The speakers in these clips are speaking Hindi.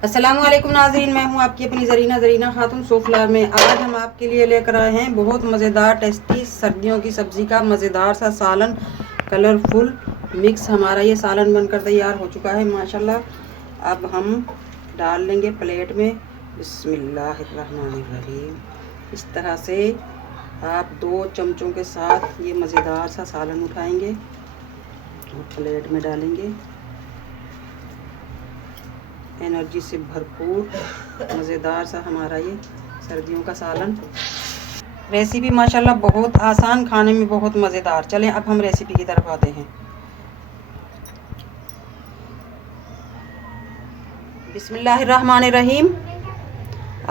अस्सलामुअलैकुम नाज़रीन, मैं हूं आपकी अपनी ज़रीना खातून सोफ्लावर में। आज हम आपके लिए लेकर आए हैं बहुत मज़ेदार टेस्टी सर्दियों की सब्ज़ी का मज़ेदार सा सालन, कलरफुल मिक्स। हमारा ये सालन बनकर तैयार हो चुका है माशाल्लाह। अब हम डाल लेंगे प्लेट में। बिस्मिल्लाहिर्रहमानिर्रहीम। इस तरह से आप 2 चमचों के साथ ये मज़ेदार सा सालन उठाएंगे और प्लेट में डालेंगे। एनर्जी से भरपूर मज़ेदार सा हमारा ये सर्दियों का सालन। रेसिपी माशाल्लाह बहुत आसान, खाने में बहुत मज़ेदार। चलें अब हम रेसिपी की तरफ आते हैं। बिस्मिल्लाहिर्रहमानिर्रहीम।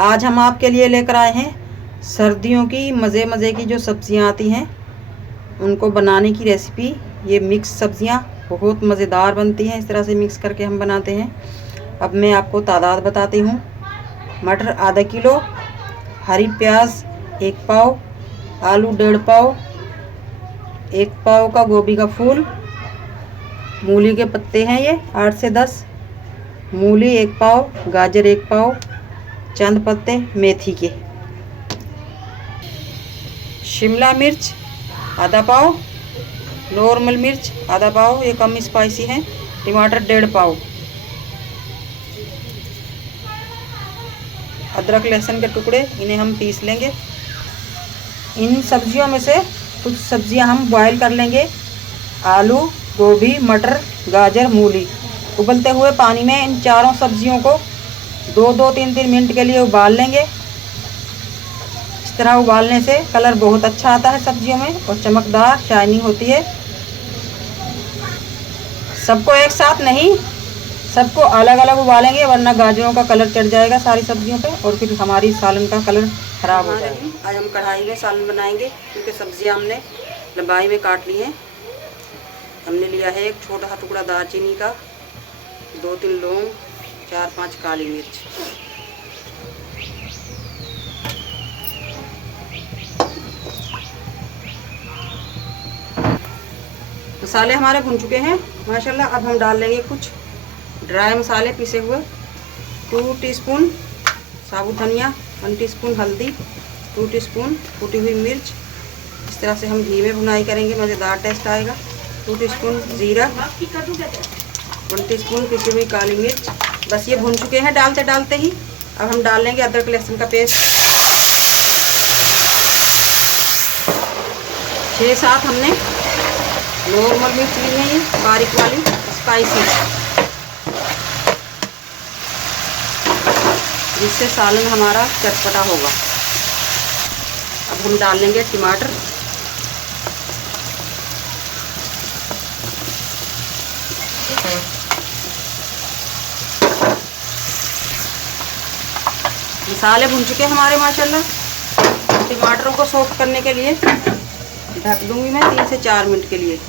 आज हम आपके लिए लेकर आए हैं सर्दियों की मज़े की जो सब्ज़ियाँ आती हैं उनको बनाने की रेसिपी। ये मिक्स सब्ज़ियाँ बहुत मज़ेदार बनती हैं। इस तरह से मिक्स करके हम बनाते हैं। अब मैं आपको तादाद बताती हूँ। मटर आधा किलो, हरी प्याज 1 पाव, आलू 1.5 पाव, 1 पाव का गोभी का फूल, मूली के पत्ते हैं ये 8 से 10, मूली 1 पाव, गाजर 1 पाव, चंद पत्ते मेथी के, शिमला मिर्च आधा पाव, नॉर्मल मिर्च आधा पाव, ये कम स्पाइसी है, टमाटर 1.5 पाव, अदरक लहसुन के टुकड़े, इन्हें हम पीस लेंगे। इन सब्जियों में से कुछ सब्जियां हम बॉईल कर लेंगे। आलू, गोभी, मटर, गाजर, मूली। उबलते हुए पानी में इन चारों सब्जियों को 2-2, 3-3 मिनट के लिए उबाल लेंगे। इस तरह उबालने से कलर बहुत अच्छा आता है सब्जियों में और चमकदार शाइनिंग होती है। सबको एक साथ नहीं, सबको अलग अलग उबालेंगे, वरना गाजरों का कलर चढ़ जाएगा सारी सब्जियों पे और फिर हमारी सालन का कलर ख़राब हो जाएगा। आज हम कढ़ाई में सालन बनाएंगे क्योंकि सब्जियां हमने लंबाई में काट ली हैं। हमने लिया है 1 छोटा टुकड़ा दालचीनी का, 2-3 लौंग, 4-5 काली मिर्च। मसाले हमारे भुन चुके हैं माशाल्लाह। अब हम डाल लेंगे कुछ ड्राई मसाले पिसे हुए। 2 टीस्पून साबुत धनिया, 1 टीस्पून हल्दी, 2 टीस्पून कुटी हुई मिर्च। इस तरह से हम घी में भुनाई करेंगे, मज़ेदार टेस्ट आएगा। 2 टीस्पून जीरा, 1 टीस्पून पिसी हुई काली मिर्च। बस ये भुन चुके हैं डालते डालते ही। अब हम डाल लेंगे अदरक लहसुन का पेस्ट। 6-7 हमने नॉर्मल मिर्च ली है, ये बारीक वाली स्पाइसी, जिससे सालन हमारा चटपटा होगा। अब हम डाल लेंगे टमाटर। मसाले भुन चुके हमारे माशाल्लाह। टमाटरों को सॉफ्ट करने के लिए ढक दूंगी मैं 3 से 4 मिनट के लिए।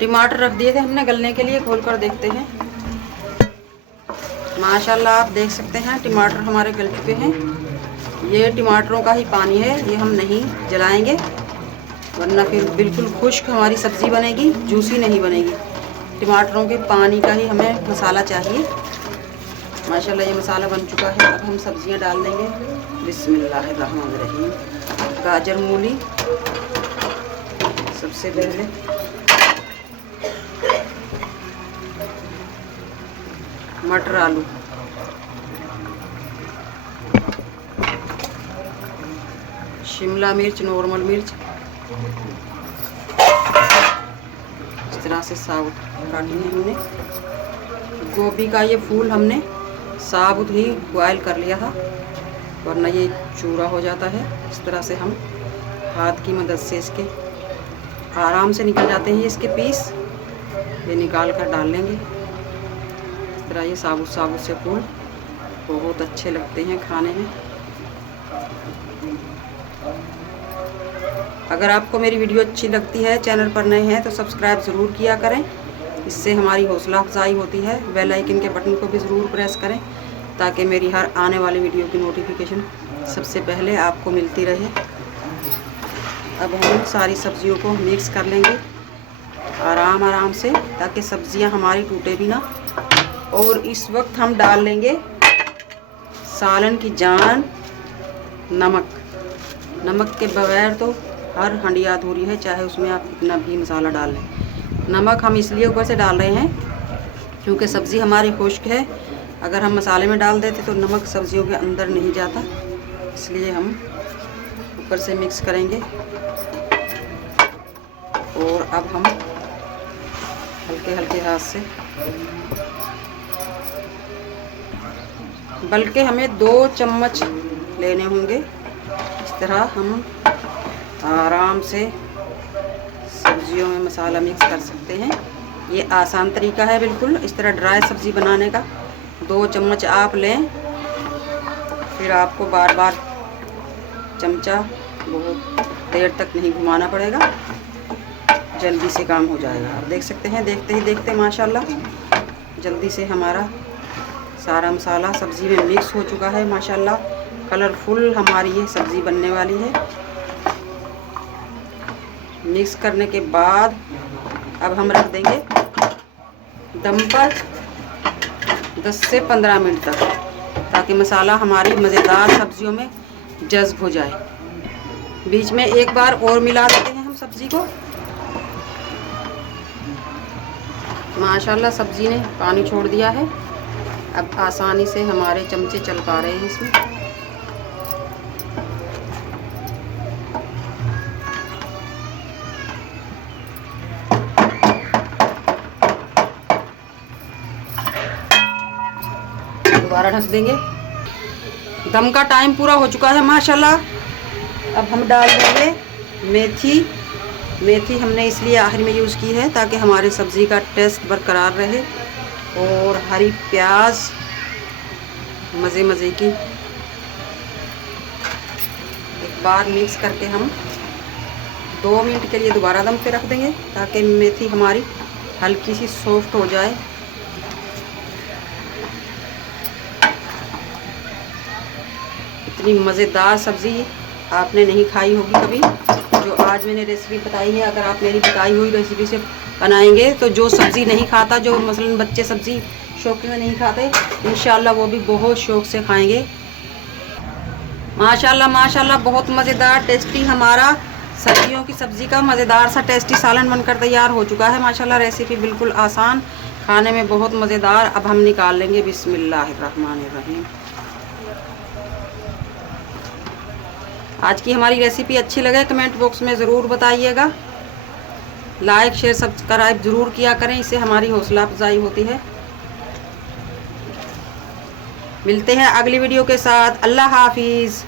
टमाटर रख दिए थे हमने गलने के लिए, खोल कर देखते हैं। माशाल्लाह आप देख सकते हैं टमाटर हमारे गल चुके हैं। ये टमाटरों का ही पानी है, ये हम नहीं जलाएंगे, वरना फिर बिल्कुल खुश्क हमारी सब्ज़ी बनेगी, जूसी नहीं बनेगी। टमाटरों के पानी का ही हमें मसाला चाहिए। माशाल्लाह ये मसाला बन चुका है। अब हम सब्जियां डाल देंगे। बिस्मिल्लाहिर्रहमानिर्रहीम। गाजर, मूली सबसे पहले, मटर, आलू, शिमला मिर्च, नॉर्मल मिर्च इस तरह से साबुत काटी है हमने। गोभी का ये फूल हमने साबुत ही बॉयल कर लिया था, वरना ये चूरा हो जाता है। इस तरह से हम हाथ की मदद से इसके आराम से निकल जाते हैं इसके पीस। ये निकाल कर डाल लेंगे। इस तरह ये साबुत से फूल बहुत अच्छे लगते हैं खाने में। अगर आपको मेरी वीडियो अच्छी लगती है, चैनल पर नए हैं तो सब्सक्राइब ज़रूर किया करें, इससे हमारी हौसला अफजाई होती है। बेल आइकन के बटन को भी ज़रूर प्रेस करें ताकि मेरी हर आने वाली वीडियो की नोटिफिकेशन सबसे पहले आपको मिलती रहे। अब हम सारी सब्जियों को मिक्स कर लेंगे आराम से, ताकि सब्जियां हमारी टूटे भी ना। और इस वक्त हम डाल लेंगे सालन की जान, नमक के बगैर तो हर हंडिया अधूरी है, चाहे उसमें आप कितना भी मसाला डाल लें। नमक हम इसलिए ऊपर से डाल रहे हैं क्योंकि सब्ज़ी हमारी खुश्क है। अगर हम मसाले में डाल देते तो नमक सब्जियों के अंदर नहीं जाता, इसलिए हम ऊपर से मिक्स करेंगे। और अब हम हल्के हल्के हाथ से, बल्कि हमें 2 चम्मच लेने होंगे। इस तरह हम आराम से सब्जियों में मसाला मिक्स कर सकते हैं। ये आसान तरीका है बिल्कुल इस तरह ड्राई सब्ज़ी बनाने का। 2 चम्मच आप लें, फिर आपको बार बार चमचा बहुत देर तक नहीं घुमाना पड़ेगा, जल्दी से काम हो जाएगा। आप देख सकते हैं, देखते ही देखते माशाल्लाह जल्दी से हमारा सारा मसाला सब्ज़ी में मिक्स हो चुका है। माशाल्लाह कलरफुल हमारी ये सब्ज़ी बनने वाली है। मिक्स करने के बाद अब हम रख देंगे दम पर 10 से 15 मिनट तक, ताकि मसाला हमारी मज़ेदार सब्जियों में जज़्ब हो जाए। बीच में एक बार और मिला देते हैं हम सब्ज़ी को। माशाल्लाह सब्ज़ी ने पानी छोड़ दिया है, अब आसानी से हमारे चमचे चल पा रहे हैं इसमें। दोबारा ढक देंगे। दम का टाइम पूरा हो चुका है माशाल्लाह। अब हम डाल देंगे मेथी हमने इसलिए आखिर में यूज़ की है ताकि हमारी सब्ज़ी का टेस्ट बरकरार रहे। और हरी प्याज मज़े की। एक बार मिक्स करके हम 2 मिनट के लिए दोबारा दम पे रख देंगे, ताकि मेथी हमारी हल्की सी सॉफ्ट हो जाए। इतनी मज़ेदार सब्ज़ी आपने नहीं खाई होगी कभी, जो आज मैंने रेसिपी बताई है। अगर आप मेरी बताई हुई रेसिपी से बनाएंगे तो जो सब्ज़ी नहीं खाता, जो मसलन बच्चे सब्ज़ी शौकीन में नहीं खाते, इंशाल्लाह वो भी बहुत शौक़ से खाएंगे। माशाल्लाह बहुत मज़ेदार टेस्टी हमारा सब्जियों की सब्ज़ी का मज़ेदार सा टेस्टी सालन बनकर तैयार हो चुका है। माशाल्लाह रेसिपी बिल्कुल आसान, खाने में बहुत मज़ेदार। अब हम निकाल लेंगे। बिस्मिल्लाहिर्रहमानिर्रहीम। आज की हमारी रेसिपी अच्छी लगे कमेंट बॉक्स में ज़रूर बताइएगा। लाइक शेयर सब्सक्राइब ज़रूर किया करें, इससे हमारी हौसला अफजाई होती है। मिलते हैं अगली वीडियो के साथ। अल्लाह हाफिज़।